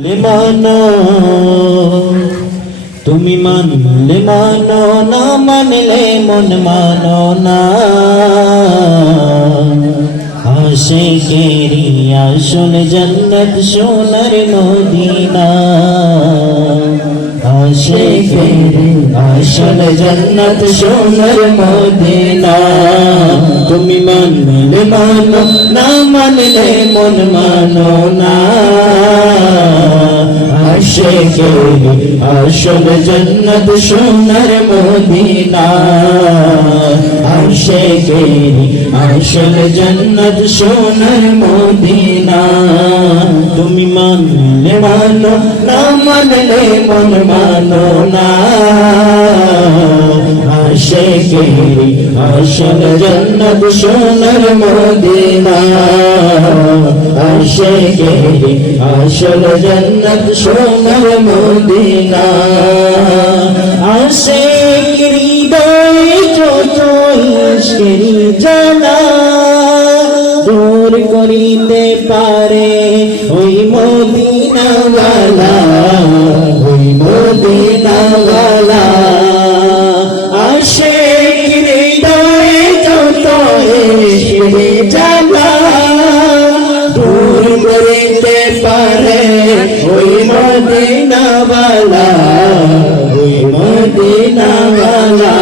মানো তুমি মানলে মানো না মানলে মন মানো না আশিকেরি আসল জান্নাত সোনার মদিনা আশিকেরি আসল জান্নাত সোনার মদিনা তুমি মানলে মানো না মানলে মন মানো না আশিকেরি আসল জান্নাত সোনার মদিনা আশিকেরি আসল জান্নাত সোনার মদিনা তুমি মানলে মানো না মানলে মন মানো না আশিকেরি আসল জান্নাত সোনার মদিনা আশিকেরি আসল জান্নাত সোনার মদিনা আশিকের হৃদয়ে যত ইশকের জ্বালা দূর করিতে পারে ওই মদিনাওয়ালা ওই মদিনাওয়ালা আশিকের হৃদয়ে যত ইশকের জ্বালা দূর করিতে পারে ওই মদিনাওয়ালা ওই মদিনাওয়ালা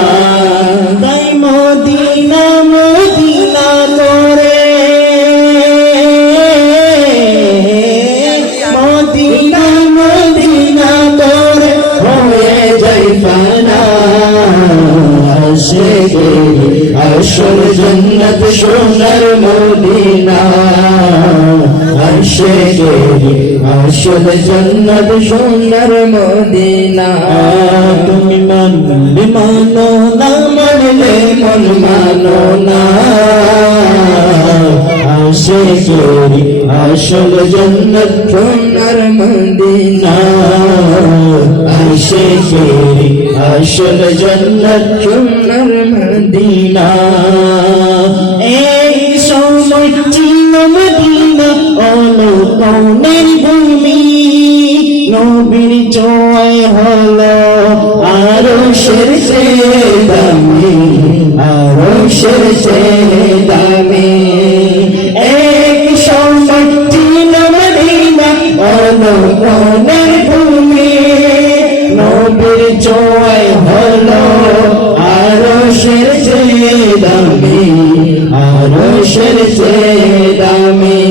তাই মদিনা মদিনা করে মদিনা মদিনা করে হয়ে যাই ফানা আশিকেরি আসল জান্নাত সোনার মদিনা আশিকেরি আসল জান্নাত সোনার মদিনা তুমি মানলে মানো না মানলে মন মানো না আশিকেরি আসল জান্নাত সোনার মদিনা আশিকেরি আসল জান্নাত সোনার মদিনা এই সময় চিন মদিনা অনুকৌনের ভূমি নবীর জয় হলো আরশের চেয়ে দামি আরশের চেয়ে দামি এক সময় চিন মদিনা অনুকৌনের ভূমি নবীর জয় হলো আরশের চেয়ে দামি আরশের চেয়ে দামি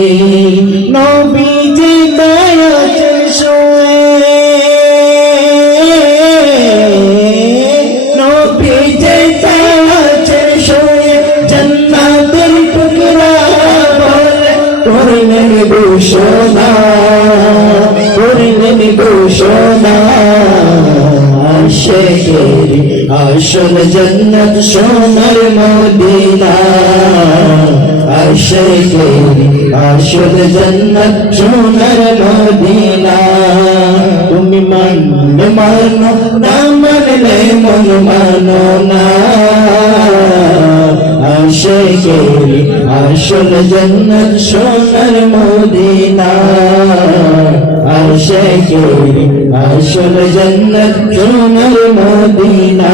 নবী যে দয়াতের সোয়ে নবী যে দয়াতের সোয়ে জান্নাতের টুকরা বলে করলেন ঘোষণা করলেন ঘোষণা আশিকেরি আসল জান্নাত সোনার মদিনা আশিকেরি আসল জান্নাত সোনার মদিনা তুমি মানলে মানো না মানলে মন মানো না আশিকেরি আসল জান্নাত সোনার মদিনা আশিকেরি আসল জান্নাত সোনার মদিনা